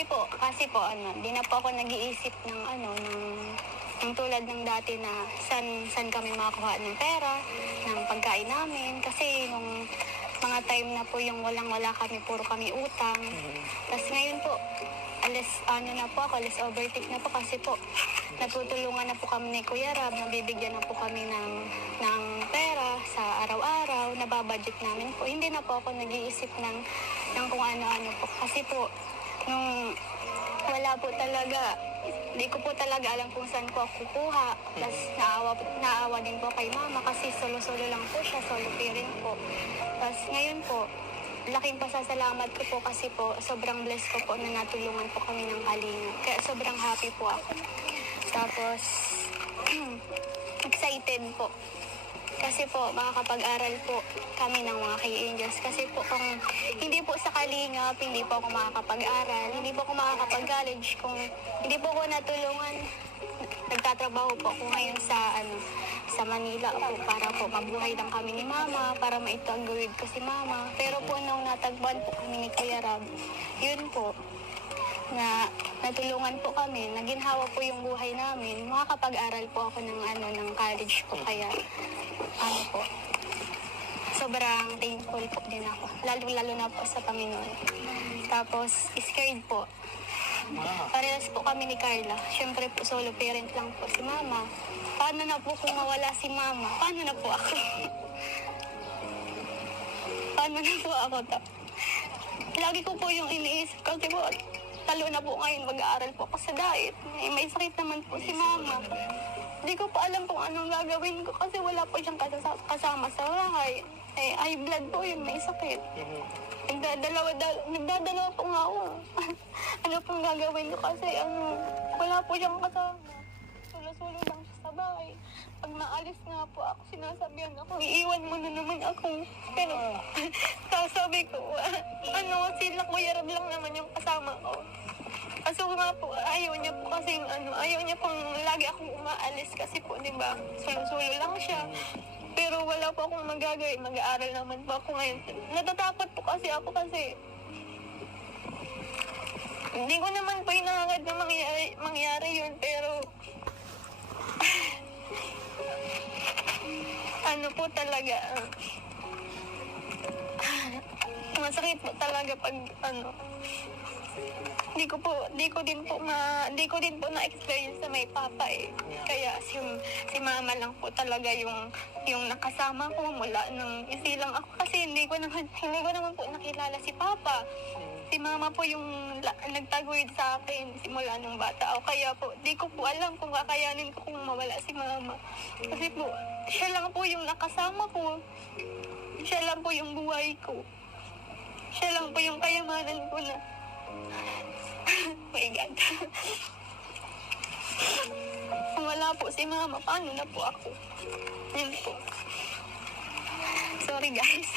happy po kasi po di na po ako nag-iisip ng ng tulad ng dati na saan kami makakuha ng pera, ng pagkain namin. Kasi nung mga time na po yung walang-wala kami, puro kami utang. Tapos ngayon po, alis overtake na po kasi po natutulungan na po kami ni Kuya Rab, nabibigyan na po kami ng pera sa araw-araw, nababudget namin po. Hindi na po ako nag-iisip ng kung ano-ano po. Kasi po, nung wala po talaga, hindi ko po talaga alam kung saan ko ako kukuha. Tapos naawa din po kay mama kasi solo-solo lang po siya, solo parent po. Tapos ngayon po, laking pasasalamat ko po kasi po sobrang blessed ko po na natulungan po kami ng Kalinga. Kaya sobrang happy po ako. Tapos, excited po. Kasi po, makakapag-aral po kami ng mga K-Angels. Kasi po, kung hindi po sa Kalingap, hindi po ako makakapag-aral, hindi po ako makakapag-college. Kung hindi po ako natulungan, nagtatrabaho po ako ngayon sa Manila po para po mabuhay lang kami ni Mama, para maitagawid ko si Mama. Pero po, nung natagpuan po kami ni Kuya Rab, yun po, na natulungan po kami, naginhawa po yung buhay namin, makakapag-aral po ako ng college po. Kaya, po, sobrang thankful po din ako. Lalo na po sa Panginoon. Tapos, scared po. Parehas po kami ni Carla. Siyempre po, solo parent lang po si Mama. Paano na po kung mawala si Mama? Paano na po ako? Paano na po ako? Lagi ko po yung iniisip kasi po, talo na po ngayon, mag-aaral po ako sa diet. May sakit naman po si Mama. Hindi ko pa alam kung anong gagawin ko kasi wala po siyang kasama sa bahay. High blood po yun, may sakit. Nagdadalawa po nga ako. Ano pong gagawin ko kasi wala po siyang kasama. Sulo-sulo lang siya sa bahay. Pag maalis nga po ako, sinasabihan ako, iiwan mo na naman ako. Pero, sabi ko, sila Kuya Rab lang naman yung kasama ko. Kaso nga po, ayaw niya po kasi, ayaw niya pong lagi akong umaalis kasi po, di ba, sulo-sulo lang siya. Pero wala po akong magagawin, mag-aaral naman po ako ngayon. Natatakot po kasi ako kasi, hindi ko naman po inangad na mangyari yun, pero, po talaga, masakit po talaga pag, hindi ko din po na-experience na may papa eh. Kaya si Mama lang po talaga yung nakasama ko mula nung isilang ako kasi hindi ko naman po nakilala si Papa. Si Mama po yung nagtaguyod sa akin simula nung bata ako. Kaya po, di ko po alam kung kakayanin ko kung mawala si Mama. Kasi po, siya lang po yung nakasama ko. Siya lang po yung buhay ko. Siya lang po yung kayamanan ko na. My God. Kung wala po si Mama, paano na po ako? Yun po. Sorry guys.